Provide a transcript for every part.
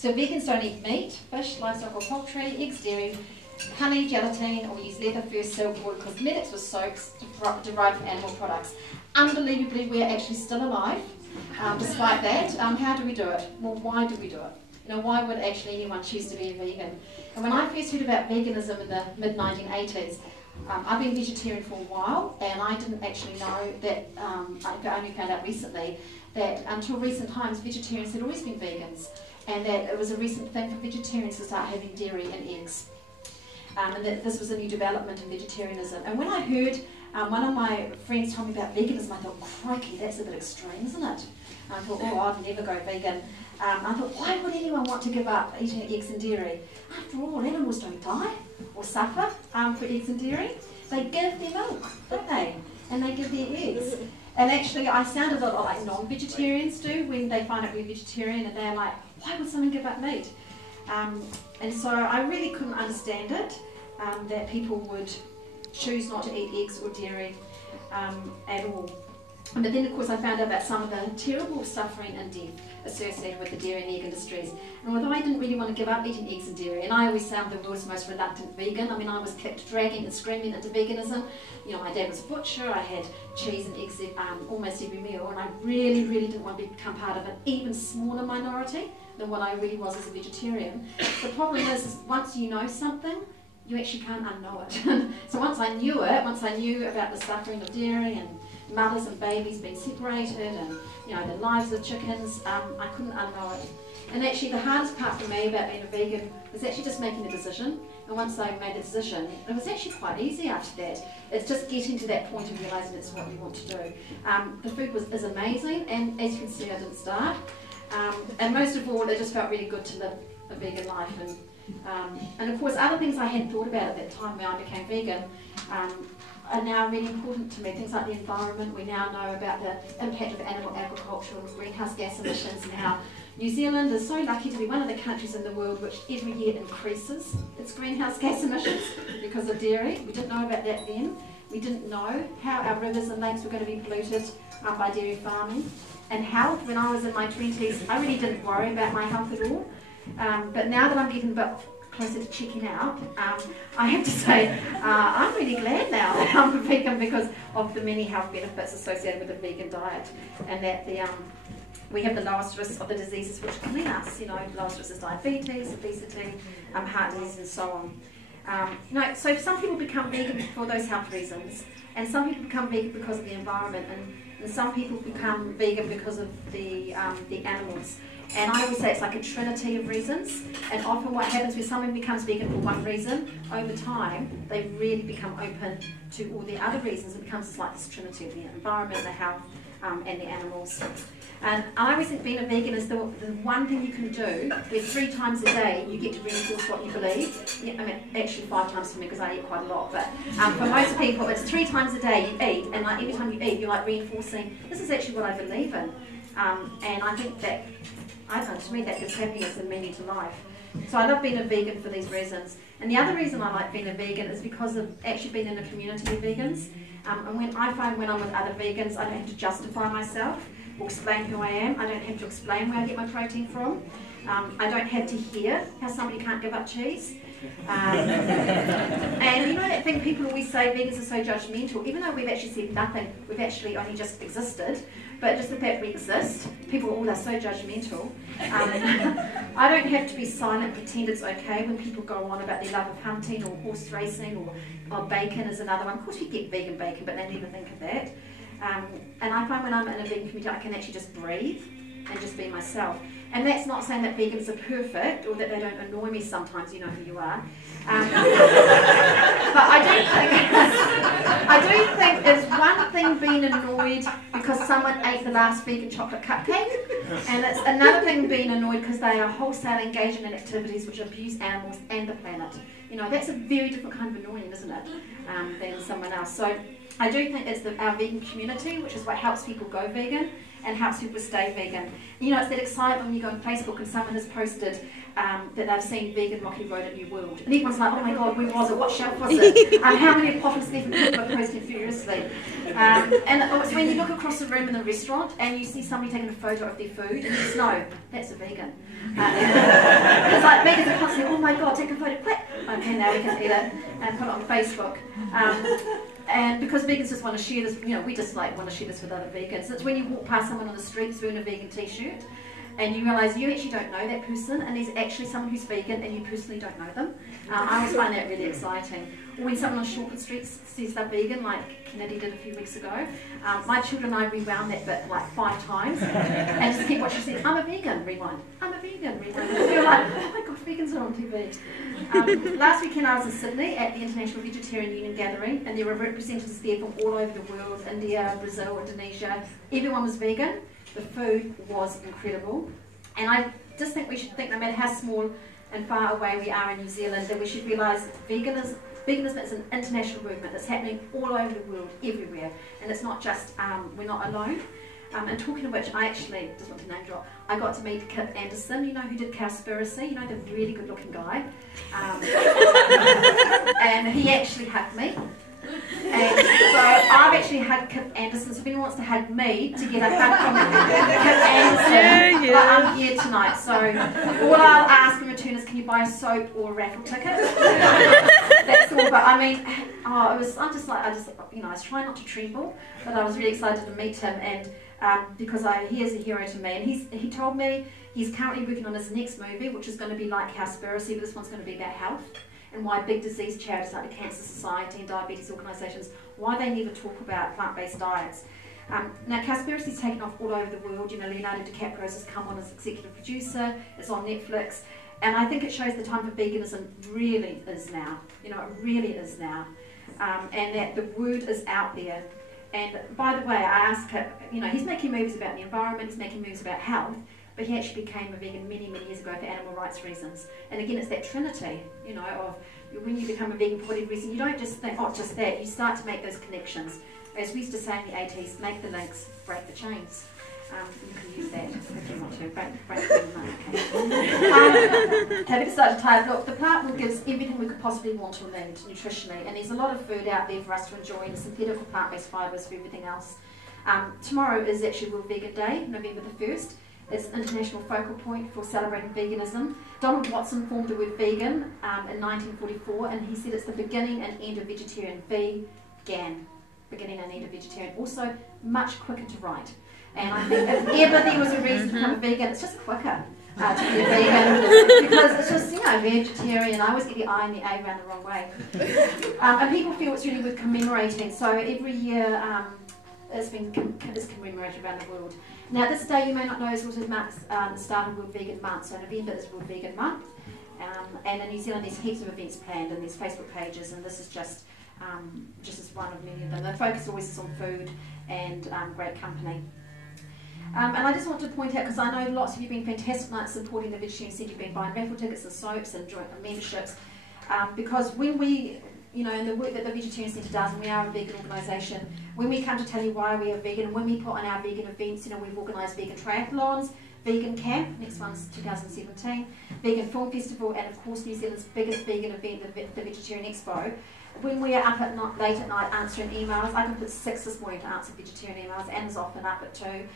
So vegans don't eat meat, fish, livestock or poultry, eggs, dairy, honey, gelatin, or use leather, fur, silk, wool, cosmetics or soaps derived from animal products. Unbelievably, we're actually still alive, despite that. How do we do it? Well, why do we do it? You know, why would actually anyone choose to be a vegan? And when I first heard about veganism in the mid-1980s, I've been vegetarian for a while, and I didn't actually know that, I only found out recently, that until recent times vegetarians had always been vegans, and that it was a recent thing for vegetarians to start having dairy and eggs. And that this was a new development in vegetarianism. And when I heard one of my friends tell me about veganism, I thought, crikey, that's a bit extreme, isn't it? And I thought, oh, I'd never go vegan. I thought, why would anyone want to give up eating eggs and dairy? After all, animals don't die or suffer for eggs and dairy. They give their milk, don't they? And they give their eggs. And actually, I sounded a lot like non-vegetarians do when they find out we're vegetarian, and they're like, why would someone give up meat? And so I really couldn't understand it, that people would choose not to eat eggs or dairy at all. But then, of course, I found out about some of the terrible suffering and death associated with the dairy and egg industries. And although I didn't really want to give up eating eggs and dairy, and I always sound the world's most reluctant vegan, I mean, I was kicked, dragging and screaming into veganism. You know, my dad was a butcher, I had cheese and eggs almost every meal, and I really, really didn't want to become part of an even smaller minority than what I really was as a vegetarian. The problem is once you know something, you actually can't unknow it. So once I knew it, once I knew about the suffering of dairy and mothers and babies being separated and, you know, the lives of chickens, I couldn't unknow it. And actually the hardest part for me about being a vegan was actually just making the decision. And once I made the decision, it was actually quite easy after that. It's just getting to that point of realising it's what you want to do. The food is amazing, and as you can see, I didn't starve. And most of all, it just felt really good to live a vegan life. And of course, other things I hadn't thought about at that time when I became vegan are now really important to me. Things like the environment. We now know about the impact of animal agriculture and greenhouse gas emissions, and how New Zealand is so lucky to be one of the countries in the world which every year increases its greenhouse gas emissions because of dairy. We didn't know about that then. We didn't know how our rivers and lakes were going to be polluted by dairy farming. And health, when I was in my 20s, I really didn't worry about my health at all. But now that I'm getting a bit closer to checking out, I have to say I'm really glad now that I'm a vegan because of the many health benefits associated with the vegan diet, and that we have the lowest risk of the diseases which kill us. You know, lowest risk is diabetes, obesity, heart disease, and so on. You know, so some people become vegan for those health reasons, and some people become vegan because of the environment, and some people become vegan because of the animals. And I always say it's like a trinity of reasons, and often what happens when someone becomes vegan for one reason, over time they really become open to all the other reasons. It becomes like this trinity of the environment, the health, and the animals. And I always think being a vegan is the one thing you can do where 3 times a day you get to reinforce what you believe. Yeah, I mean, actually 5 times for me because I eat quite a lot, but for most people it's 3 times a day you eat, and like every time you eat you're like reinforcing, this is actually what I believe in. And I think that, I don't know, to me that gives happiness and meaning to life. So I love being a vegan for these reasons. And the other reason I like being a vegan is because of actually being in a community of vegans. And when I find when I'm with other vegans, I don't have to justify myself or explain who I am. I don't have to explain where I get my protein from. I don't have to hear how somebody can't give up cheese. And you know that thing people always say, vegans are so judgmental, even though we've actually said nothing, we've actually only just existed, but just the fact we exist, people, oh, they're so judgmental. I don't have to be silent, pretend it's okay when people go on about their love of hunting or horse racing or bacon is another one. Of course we get vegan bacon, but they never think of that. And I find when I'm in a vegan community, I can actually just breathe and just be myself. And that's not saying that vegans are perfect or that they don't annoy me sometimes, you know who you are. But I do think it's one thing being annoyed because someone ate the last vegan chocolate cupcake, and it's another thing being annoyed because they are wholesale engaging in activities which abuse animals and the planet. You know, that's a very different kind of annoying, isn't it, than someone else. So I do think it's our vegan community, which is what helps people go vegan and helps people stay vegan. You know, it's that excitement when you go on Facebook and someone has posted that they've seen Vegan Rocky Road at New World. And everyone's like, oh my God, where was it? What shelf was it? How many apostles there for people are posting furiously? And it's when you look across the room in the restaurant and you see somebody taking a photo of their food and you just know, that's a vegan. It's like vegans are constantly, oh my God, take a photo, quick. Okay, now we can eat it and put it on Facebook. And because vegans just want to share this, you know, we just like want to share this with other vegans. It's when you walk past someone on the streets wearing a vegan t-shirt and you realise you actually don't know that person and there's actually someone who's vegan and you personally don't know them. I always find that really exciting. Or when someone on Shortwood Street says they're vegan, like Kennedy did a few weeks ago, my children and I rewound that bit like 5 times and just keep watching. She said, I'm a vegan, rewind. I'm a vegan, rewind. And you're like, oh my God, vegans are on TV. Last weekend I was in Sydney at the International Vegetarian Union gathering, and there were representatives there from all over the world, India, Brazil, Indonesia. Everyone was vegan. The food was incredible. And I just think we should think, no matter how small and far away we are in New Zealand, that we should realise veganism is an international movement that's happening all over the world, everywhere. And it's not just, we're not alone. And talking of which, I actually, just want to name drop, I got to meet Kip Anderson, you know, who did Cowspiracy, you know, the really good looking guy. And he actually hugged me. And so I've actually hugged Kip Anderson, so if anyone wants to hug me to get a hug from Kip Anderson, but I'm here tonight, so all I'll ask in return is, can you buy a soap or a raffle ticket? That's all. But I mean, I was trying not to tremble, but I was really excited to meet him, and because he is a hero to me, and he told me he's currently working on his next movie, which is going to be like Cowspiracy, but this one's going to be about health. And why big disease charities like the Cancer Society and diabetes organisations, why they never talk about plant-based diets. Now, Cowspiracy's taken off all over the world. You know, Leonardo DiCaprio has come on as executive producer. It's on Netflix. And I think it shows the time for veganism really is now. You know, it really is now. And that the word is out there. And by the way, I asked him, you know, he's making movies about the environment, he's making movies about health, but he actually became a vegan many, many years ago for animal rights reasons. And again, it's that trinity, you know, of when you become a vegan for whatever reason, you don't just think, oh, just that. You start to make those connections. As we used to say in the 80s, make the links, break the chains. You can use that if you want to. Break them. Happy to start to tie up. Look, the plant will give us everything we could possibly want or need nutritionally. And there's a lot of food out there for us to enjoy, and synthetic or plant-based fibres for everything else. Tomorrow is actually World Vegan Day, November the 1st. It's an international focal point for celebrating veganism. Donald Watson formed the word vegan in 1944, and he said it's the beginning and end of vegetarian. Vegan, beginning and end of vegetarian. Also, much quicker to write. And I think if ever there was a reason to become a vegan, it's just quicker to be a vegan, because it's just, you know, vegetarian. I always get the I and the A around the wrong way. And people feel it's really worth commemorating. So every year it's commemorated around the world. Now, this day you may not know is also marks the start of World Vegan Month. So November is World Vegan Month, and in New Zealand there's heaps of events planned, and there's Facebook pages, and this is just as one of many of them. The focus always is on food and great company. And I just want to point out, because I know lots of you have been fantastic nights supporting the Vegetarian Centre. You've been buying raffle tickets and soaps and joint memberships, because when we, you know, in the work that the Vegetarian Centre does, and we are a vegan organisation, when we come to tell you why we are vegan, and when we put on our vegan events, you know, we've organised vegan triathlons, vegan camp, next one's 2017, vegan film festival, and of course New Zealand's biggest vegan event, the Vegetarian Expo. When we are up at night, late at night answering emails, I can put 6 this morning to answer vegetarian emails, Anna's often up at 2.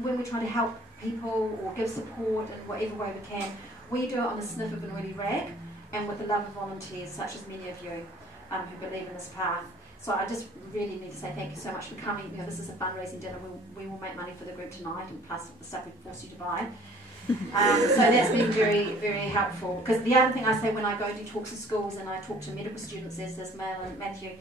When we're trying to help people or give support in whatever way we can, we do it on the sniff of an oily rag and with the love of volunteers, such as many of you who believe in this path. So I just really need to say thank you so much for coming. You know, this is a fundraising dinner. We will make money for the group tonight, and plus the stuff we force you to buy. So that's been very, very helpful. Because the other thing I say when I go and do talks in schools and I talk to medical students, as this Mel and Matthew,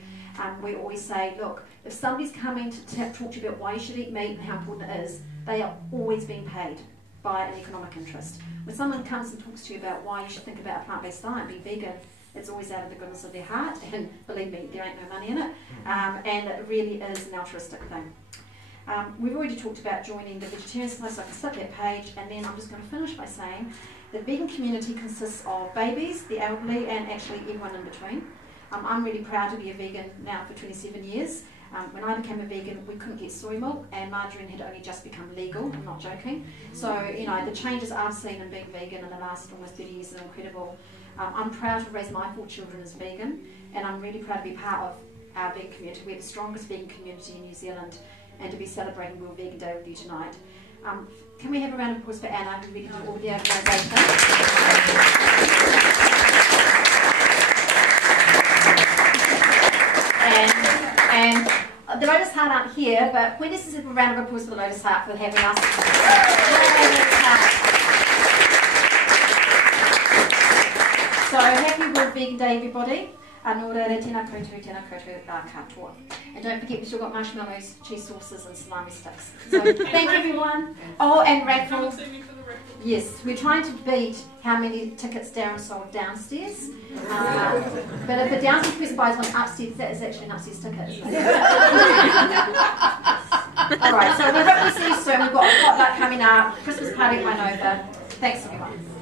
we always say, look, if somebody's coming to talk to you about why you should eat meat and how important it is, they are always being paid. by an economic interest. When someone comes and talks to you about why you should think about a plant-based diet, be vegan, it's always out of the goodness of their heart, and believe me, there ain't no money in it, and it really is an altruistic thing. We've already talked about joining the Vegetarians Club, so I can skip that page, and then I'm just going to finish by saying the vegan community consists of babies, the elderly, and actually everyone in between. I'm really proud to be a vegan now for 27 years. When I became a vegan, we couldn't get soy milk, and margarine had only just become legal. I'm not joking. So, you know, the changes I've seen in being vegan in the last almost 30 years are incredible. I'm proud to raise my 4 children as vegan, and I'm really proud to be part of our vegan community. We're the strongest vegan community in New Zealand, and to be celebrating World Vegan Day with you tonight. Can we have a round of applause for Anna, who really did all the organisation? And the Lotus Heart aren't here, but when this is a round of applause for the Lotus Heart for having us. So happy World Vegan Day, everybody. Nō reira, tēnā koutou katoa. And don't forget, we've still got marshmallows, cheese sauces and salami sticks. So thank you, everyone. Oh, and raffle. Yes, we're trying to beat how many tickets Darren sold downstairs. But if a downstairs person buys one upstairs, that is actually an upstairs ticket. Alright, so we hope to see you soon. We've got a potluck coming up, Christmas party at my Nova. Thanks, everyone.